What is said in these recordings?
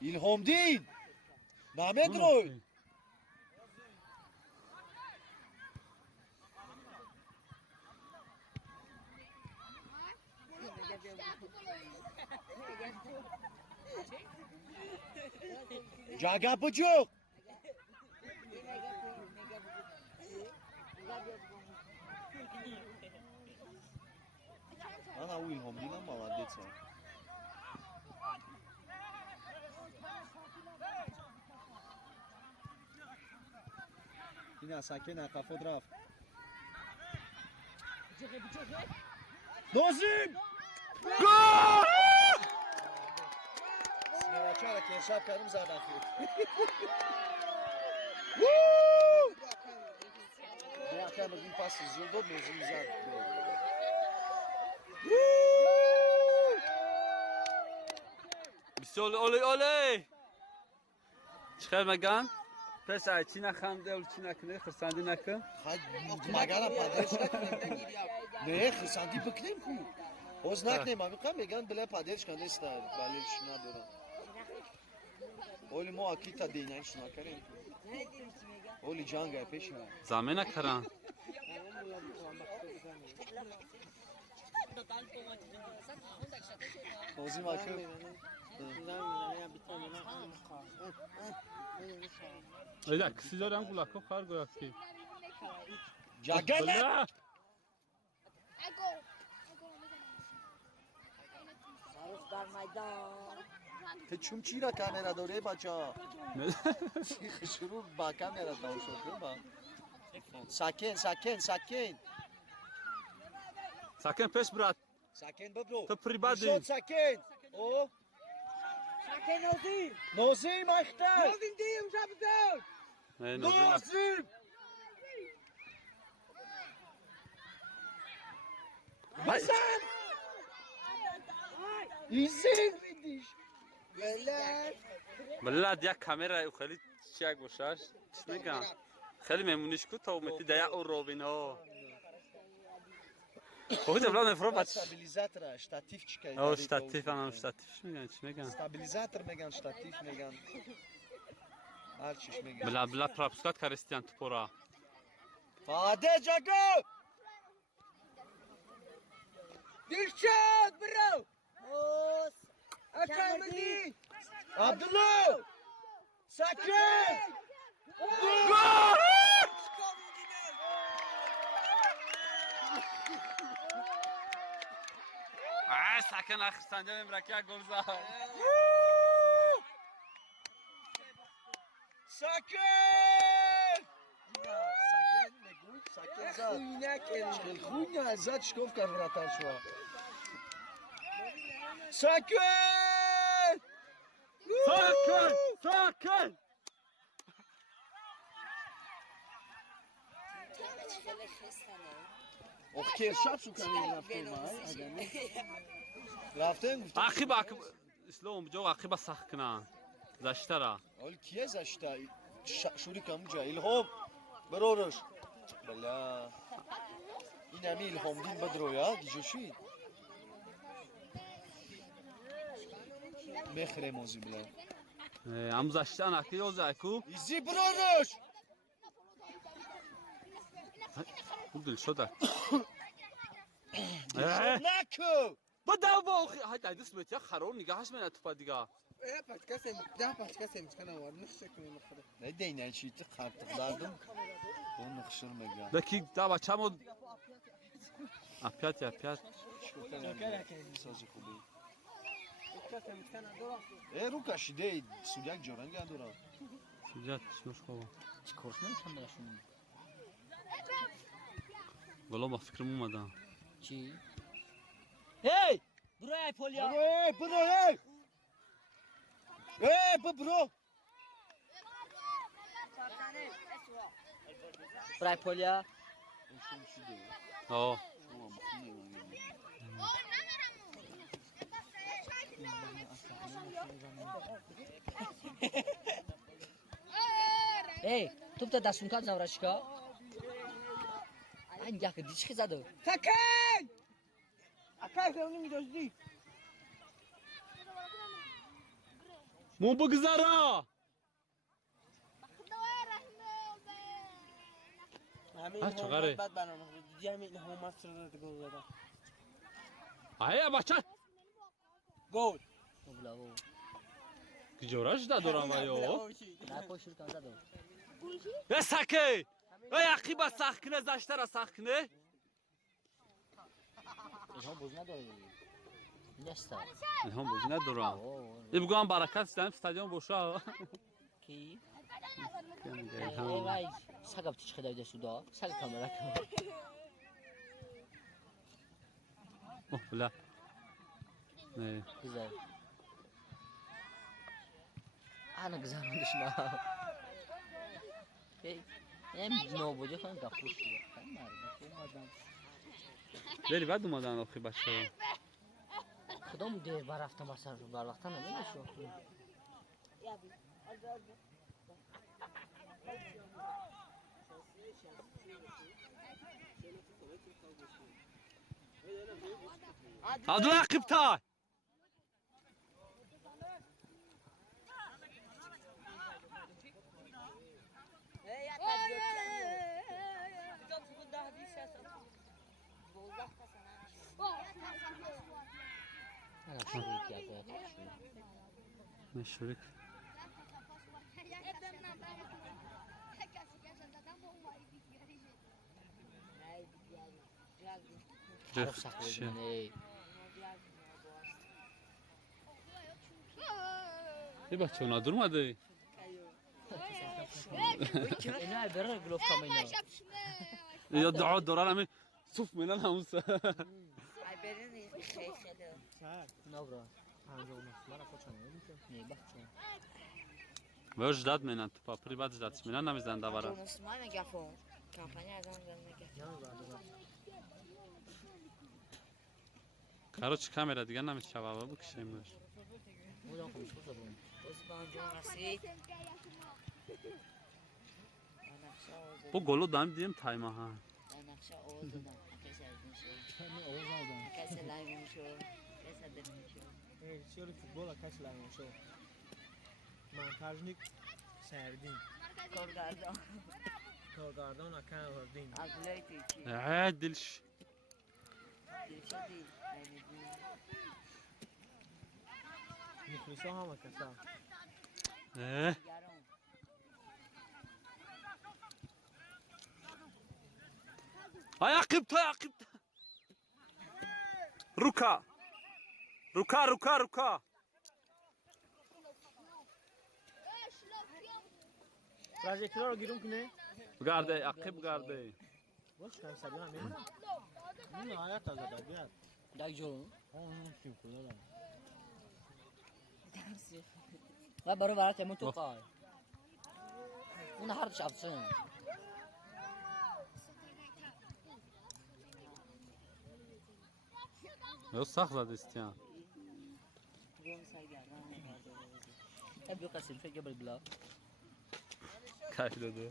ilhom din namedroy jaga bujuk ana u ilhom din молодец Ina sakin kafod rafت Nozim gol Seraçara ki hesap karım zaten Bu akşam bugün pas izliyordu Nozim zaten Bisol oley چخیر مگن پس چی نخنده و چی نکنه خرسندی نکن مگن پادرش نه خرسندی بکنیم کو باز نکنیم میگم میگن بله پادرش کنه است بله ندارم اولی ما اکی تا دینش نکنیم اولی جنگ پیش زمین نکرن Nozim akı. Öyle kısaca renk kulakı kar goyakti. Cagala. Te çum çira kamera dore baca. Şuru ba kamera davşo ba. Sakin. Sakin peş bırak. Sakin bro. To pribadi. Şot sakin. O. Sakin Nozim. Nozim ayakta. Nozim diyeyim şapıdan. Nozim. Hasan. İzin vidiş. بلاد یک کامera خیلی چیک باشه چی میگم خیلی میمونیش کو تا اومدی دیا او روبینا خودت بلاد نفرو بچ استابیلیزاتور شتاتیف چیکار او شتاتیف هم شتاتیفش میگن چی میگن استابیلیزاتور میگن شتاتیف میگن هر چیش میگن بلا پراپسکات کریستیان تو پورا فاده جاگو Dilşat bro. Os. Akamedi. Abdullah sakin Gol! ساکن آخر سنجا ممرکه گل زد sakin sakin zat چل خونی ازت شکوف کن براتر شوا sakin اوکی شب شو کنی رفتیم رفتیم آخی با اسلام جو آخی با سخت کنن زشتره اول کیه زشته شوری کم جا الهام برورش بلا این همی الهام دین بدرویا دیجوشی بخره موزی بلا هم زشتن آخی یو زایکو ایزی برورش دل شده نکو با دو با آخی های دست بیت یا خرور نگاهش میاد تو پا دیگه Ya paçkasem çıkana var. Nasıl çekmiyor muhtemelen. ne deynen çiğti kartıklardım onu hışır megan دکی دا بچه مو اپیات sazı kubi Paçkasem çıkana dora. رو کشیده سولیک جورنگ دورا سوجات شوش خواه korkmuyor musun ben şunu والا با فکرم اومدم Çi. Hey! Buraya polya. bro Buraya polya. آه Ey, top da dasun kad zavraçka. Ay yak diçki zado. Sakın! Akar onu mi dozdi? مو بگذارا همین چقدره؟ بعد برنامه دیگه همین هم مصر رو گل دادم آیا بچه گل Oblavu. گجوراش دادورم آیا Nakoşur kan zado. یا سکه یا عقیبه سخکنه زشته را سخکنه İlham boz nadori. Nesta. الهام بودی ندارم ای بگو هم برکت استیم استادیوم باشه Ki? الهام Vay. Sagab tiç khadayda suda. Sag kamera kam. اوه بلا نه Güzel. Ana guzaronish na. Hey. Hem no boja kan da خوش بود. اومدم. بری بعد اومدن آخی بچه کدام دیر برفتم اصلا رو برفتن نمیشو. عبدالله عقیب تا انا شریک یاد مشورک عرف سخوردنه ای بچه اونا دور اومده اینا برای گلوف کام اینا یا دعا دارن همین صوف منن همونسا Ay benim خیلی نابرا پنجاه مسئله را خوشم نمی‌کنم نه بخشون و جداد منن تو پاپری بعد جداد منن نمیزن داورا مسلمان نگفت کمپانی از آن زن نگفت کاروچ کامera دیگه نمیشه بکشیم باش بودم خوش بودم عثمان جون رسید bu golu dam diyeyim tayma ha نقشه آواز دادم کسی از میشه من آواز ندادم کسی لایو میشه کسی دل میشه چیلی فوتبال کش لایم شو منتجنیک سردین کارگردان اکن وردین عبدالله تیچی عادلش دیلشه دی مخلصا همه کسا گرم عقب تا ruka تراژکتورا رو گیرون کنه garde عقب garde باش کن سبیل هم میرم این آیت از ادبیات دک جون اون چیم کلا دارم و برای برای تیمون تو قای اون هر چی افسون yo sağ zad isteyen روم سرگردان نگرده hep bir kasim şey gebel bla kaylo do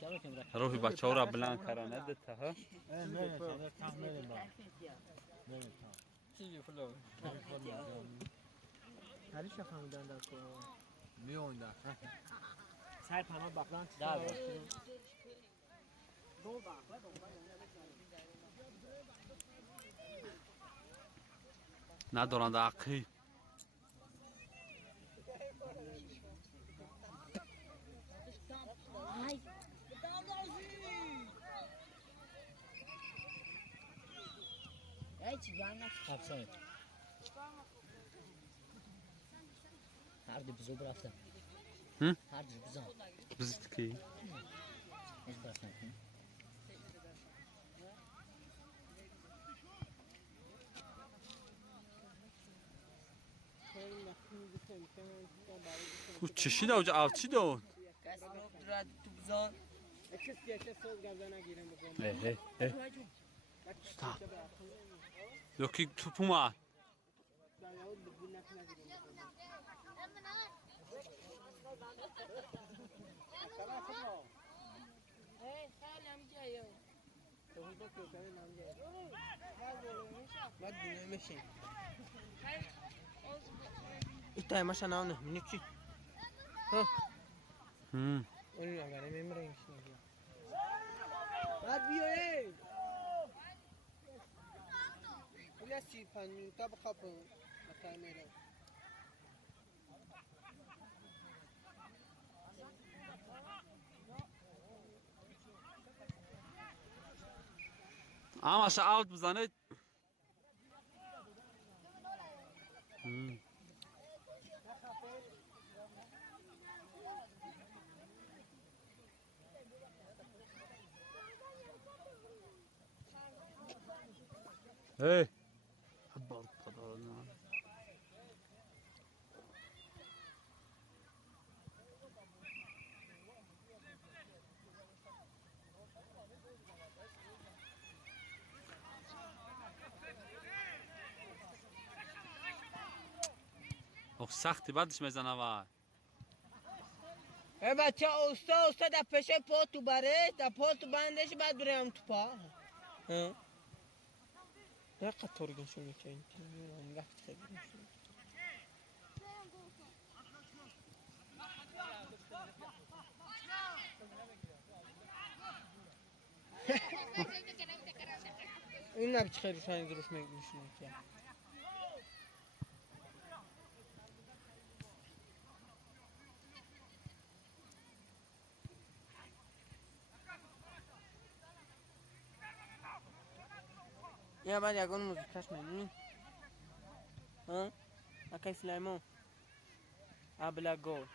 şarkı kemra ruhi bacha ora bilan karane deta ha نه نه کم نریم با نریم چیزی فلو هری شفهمیدن در کنه میوندن سر پناه بقلان چی در ندارن در عقی ای چی جان افسون هر دی بزو برافته هر دی بزو bizit ki از برافته bu çeşit avcı avçı da o کسی نگرد تو بزن yok ki tupuma باید دونه میشیم تایما شنانه منی چی؟ ها هم اونی نگاره میمرینش نگیره بعد بیایی ولی از چی پنی تا بخوابم بخواه میرم اما شعوت بزنید هم هی حبال قدرنا او سختی بعدش میزنه وای ای بچه اوستا در پشه پا تو بره در پا تو بندش بعد بریم تو پا ها نه قطورگن شو میکنی این وقت خیلی میشون این نبچه خیلی شاید دروش میگوشونه که یا بعد یکان موزیکش میدونی ها اکی سلیمون ابلا گول